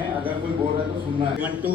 है, अगर कोई बोल रहा है तो सुनना है। 1 2